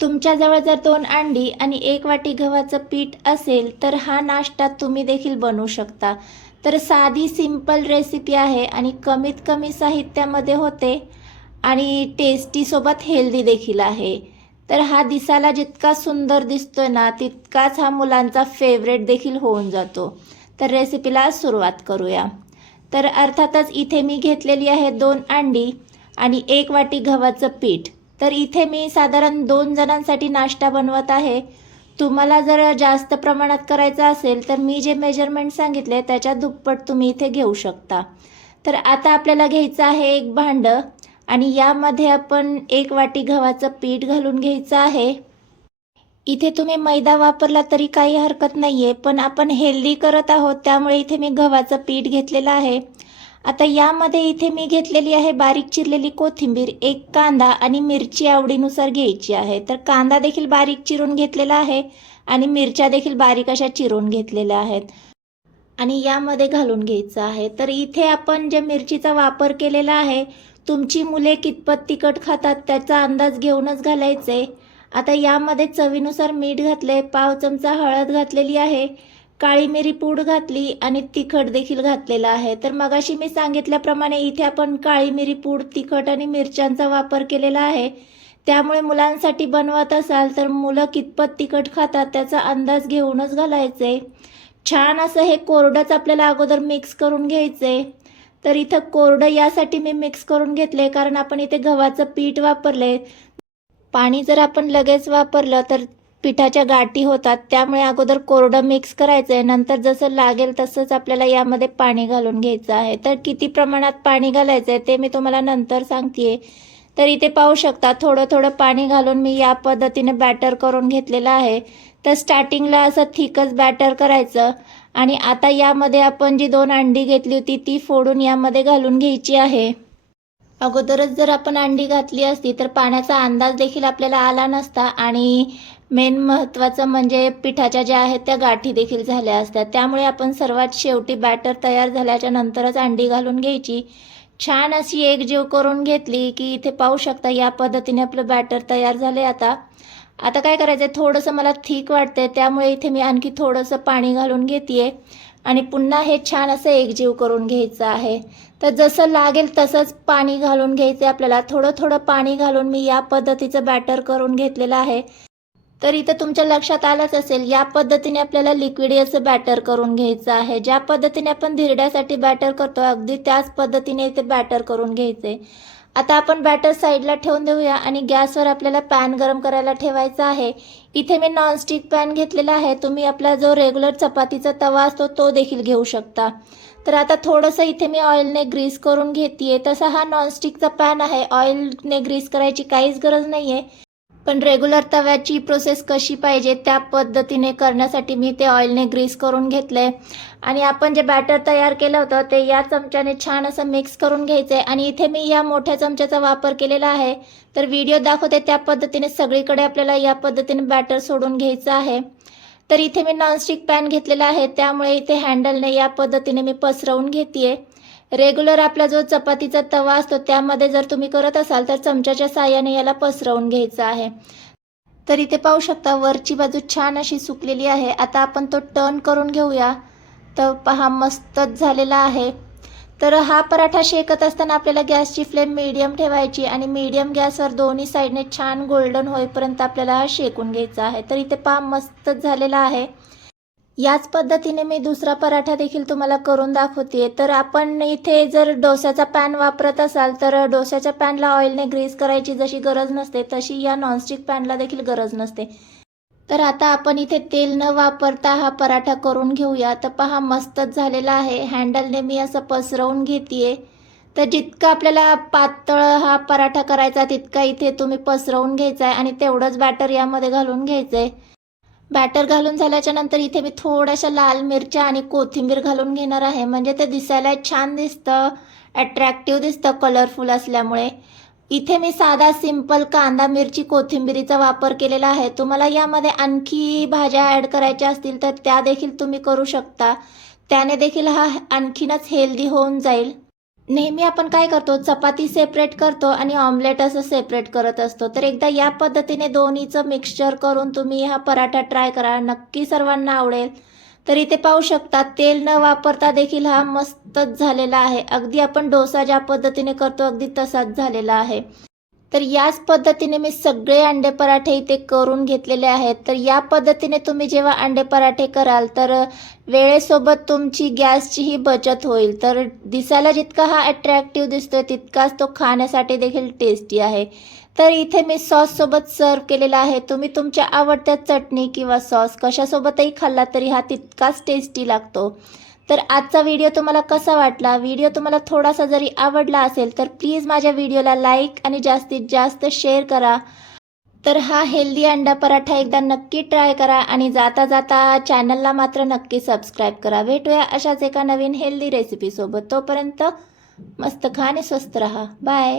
तुमच्याजवळ जर 2 अंडी आणि 1 वाटी गव्हाचं पीठ असेल तर हा नाश्ता तुम्ही देखील बनवू शकता। तर साधी सिंपल रेसिपी आहे आणि कमीत कमी साहित्यामध्ये होते आणि टेस्टी सोबत हेल्दी देखील आहे। तर हा दिसायला जितका सुंदर दिसतोय ना तितकाच हा मुलांचा फेवरेट देखील होऊन जातो। तर रेसिपीला सुरुवात करूया। तर अर्थातच इथे मी घेतलेली आहे 2 अंडी आणि 1 वाटी गव्हाचं पीठ। तर इथे मी साधारण 2 जणांसाठी नाश्ता बनवत आहे। तुम्हाला जर जास्त प्रमाणात करायचा असेल तर मी जे मेजरमेंट सांगितले त्याच्या दुप्पट तुम्ही इथे घेऊ शकता। तर आता आपल्याला घ्यायचं आहे एक भांडं आणि यामध्ये आपण 1 वाटी गव्हाचं पीठ घालून घ्यायचं आहे। इथे तुम्ही मैदा वापरला तरी काही हरकत नाहीये, पण आपण हेल्दी करत आहोत त्यामुळे इथे मी गव्हाचं पीठ घेतलेलं आहे। आता यामध्ये इथे मी घेतलेली आहे बारीक चिरलेली कोथिंबीर, एक कांदा आणि मिरची आवडीनुसार घ्यायची आहे। तर कांदा देखील बारीक चिरून घेतलेला आहे आणि मिरच्या देखील बारीक अशा चिरून घेतलेल्या आहेत आणि यामध्ये घालून घ्यायचं आहे। तर इथे आपण जे मिरचीचा वापर केलेला आहे, तुमची मुले कितपत तिखट खातात त्याचा अंदाज घेऊनच घालायचे। आता यामध्ये चवीनुसार मीठ घातले, पाव चमचा हळद घातलेली आहे, काळी मिरी पूड घातली आणि तिखट देखील घातलेला आहे। तर मगाशी मी सांगितल्याप्रमाणे इथे आपण काळी मिरी पूड, तिखट आणि मिरच्यांचा वापर केलेला आहे। त्यामुळे मुलांसाठी बनवत असाल तर मुलं कितपत तिखट खातात त्याचा अंदाज घेऊनच घालायचे। छान असं हे कोरडंच आपल्याला अगोदर मिक्स करून घ्यायचे। तर इथं कोरडं यासाठी मी मिक्स करून घेतले कारण आपण इथे गव्हाचं पीठ वापरले। पाणी जर आपण लगेच वापरलं तर पिठाच्या गाठी होतात, त्यामुळे अगोदर कोरडं मिक्स करायचं आहे, नंतर जसं लागेल तसंच आपल्याला यामध्ये पाणी घालून घ्यायचं आहे। तर किती प्रमाणात पाणी घालायचं आहे ते मी तुम्हाला नंतर सांगते। तर इथे पाहू शकता थोडं थोडं पाणी घालून मी या पद्धतीने बॅटर करून घेतलेलं आहे। तर स्टार्टिंगला असं थिकच बॅटर करायचं आणि आता यामध्ये आपण जी 2 अंडी घेतली होती ती फोडून यामध्ये घालून घ्यायची आहे। अगोदरच जर आपण अंडी घातली असती तर पाण्याचा अंदाज देखील आपल्याला आला नसता आणि मेन महत्त्वाचं म्हणजे पिठाच्या ज्या आहेत त्या गाठी देखील झाल्या असत्या। त्यामुळे आपण सर्वात शेवटी बॅटर तयार झाल्याच्या नंतरच अंडी घालून घ्यायची। छान अशी एकजीव करून घेतली की इथे पाहू शकता या पद्धतीने आपलं बॅटर तयार झाले। आता काय करायचं आहे, थोडंसं मला थिक वाटतंय त्यामुळे इथे मी आणखी थोडंसं पाणी घालून घेतेय आणि पुन्हा हे छान असं एकजीव करून घ्यायचं आहे। तर जसं लागेल तसंच पाणी घालून घ्यायचं आपल्याला। थोडं थोडं पाणी घालून मी या पद्धतीचं बॅटर करून घेतलेलं आहे। तर इथं तुमच्या लक्षात आलंच असेल या पद्धतीने आपल्याला लिक्विड असं बॅटर करून घ्यायचं आहे। ज्या पद्धतीने आपण धिरड्यासाठी बॅटर करतो अगदी त्याच पद्धतीने इथे बॅटर करून घ्यायचे। आता आपण बॅटर साईडला ठेवून देऊया आणि गॅसवर आपल्याला पॅन गरम करायला ठेवायचा आहे। इथे मी नॉनस्टिक पॅन घेतलेला आहे, तुम्ही आपला जो रेग्युलर चपातीचा तवा असतो तो देखील घेऊ शकता। तर आता थोडंसं इथे मी ऑइलने ग्रीस करून घेतेय। तसा हा नॉनस्टिकचा पॅन आहे, ऑइलने ग्रीस करायची काहीच गरज नाहीये, पण रेग्युलर तव्याची प्रोसेस कशी पाहिजे त्या पद्धतीने करण्यासाठी मी ते ऑइलने ग्रीस करून घेतलंय आणि आपण जे बॅटर तयार केलं होतं ते या चमच्याने छान असं मिक्स करून घ्यायचं आहे आणि इथे मी या मोठ्या चमच्याचा वापर केलेला आहे। तर व्हिडिओ दाखवते त्या पद्धतीने सगळीकडे आपल्याला या पद्धतीने बॅटर सोडून घ्यायचं आहे। तर इथे मी नॉनस्टिक पॅन घेतलेला आहे त्यामुळे इथे हँडलने या पद्धतीने मी पसरवून घेतेय। रेग्युलर आपला जो चपातीचा तवा असतो त्यामध्ये जर तुम्ही करत असाल तर चमच्याच्या साहाय्याने याला पसरवून घ्यायचं आहे। तर इथे पाहू शकता वरची बाजू छान अशी सुकलेली आहे। आता आपण तो टर्न करून घेऊया। तर पहा मस्तच झालेला आहे। तर हा पराठा शेकत असताना आपल्याला गॅसची फ्लेम मीडियम ठेवायची आणि मीडियम गॅसवर दोन्ही साईडने छान गोल्डन होईपर्यंत आपल्याला हा शेकून घ्यायचा आहे। तर इथे पहा मस्तच झालेला आहे। याच पद्धतीने मी दुसरा पराठा देखील तुम्हाला करून दाखवते। तर आपण इथे जर डोस्याचा पॅन वापरत असाल तर डोस्याच्या पॅनला ऑइलने ग्रीस करायची जशी गरज नसते तशी या नॉनस्टिक पॅनला देखील गरज नसते। तर आता आपण इथे तेल न वापरता हा पराठा करून घेऊया। तर पहा मस्तच झालेला आहे। हँडलने मी असं पसरवून घेतेय। तर जितका आपल्याला पातळ हा पराठा करायचा तितका इथे तुम्ही पसरवून घ्यायचा आहे आणि तेवढंच बॅटर यामध्ये घालून घ्यायचंय। बॅटर घालून झाल्याच्या नंतर इथे मी थोड्याशा लाल मिरच्या आणि कोथिंबीर घालून घेणार आहे, म्हणजे ते दिसायला छान दिसतं, अट्रॅक्टिव्ह दिसतं कलरफुल असल्यामुळे। इथे मी साधा सिंपल कांदा, मिरची, कोथिंबीरीचा वापर केलेला आहे। तुम्हाला यामध्ये आणखी भाज्या ॲड करायच्या असतील तर त्या देखील तुम्ही करू शकता, त्याने देखील हा आणखीनच हेल्दी होऊन जाईल। नेहमी आपण काय करतो, चपाती सेपरेट करतो आणि ऑमलेट असं सेपरेट करत असतो. तर एकदा या पद्धतीने दोन्हीचं मिक्सचर करून तुम्ही हा पराठा ट्राय करा, नक्की सर्वांना आवडेल. तर इथे पाहू शकता तेल न वापरता देखील हा मस्तच झालेला आहे. अगदी आपण डोसा ज्या पद्धतीने करतो अगदी तसाच झालेला आहे. तर याच पद्धतीने मी सगळे अंडे पराठे इथे करून घेतलेले आहेत. तर या पद्धतीने तुम्ही जेव्हा अंडे पराठे कराल तर वेळेसोबत तुमची गॅसचीही बचत होईल. तर दिसायला जितका हा अट्रॅक्टिव्ह दिसतोय तितकाच तो खाण्यासाठी देखील टेस्टी आहे. तर इथे मी सॉससोबत सर्व केलेला आहे. तुम्ही तुमच्या आवडत्या चटणी किंवा सॉस कशासोबतही खाल्ला तरी हा तितकाच टेस्टी लागतो. तर आजचा व्हिडिओ तुम्हाला कसा वाटला? व्हिडिओ तुम्हाला थोडासा जरी आवडला असेल तर प्लीज माझ्या व्हिडिओला लाईक आणि जास्तीत जास्त शेअर करा. तर हा हेल्दी अंडा पराठा एकदा नक्की ट्राय करा आणि जाता जाता चॅनलला मात्र नक्की सबस्क्राईब करा. भेटूया अशाच एका नवीन हेल्दी रेसिपीसोबत. तोपर्यंत मस्त खा आणि स्वस्त रहा. बाय.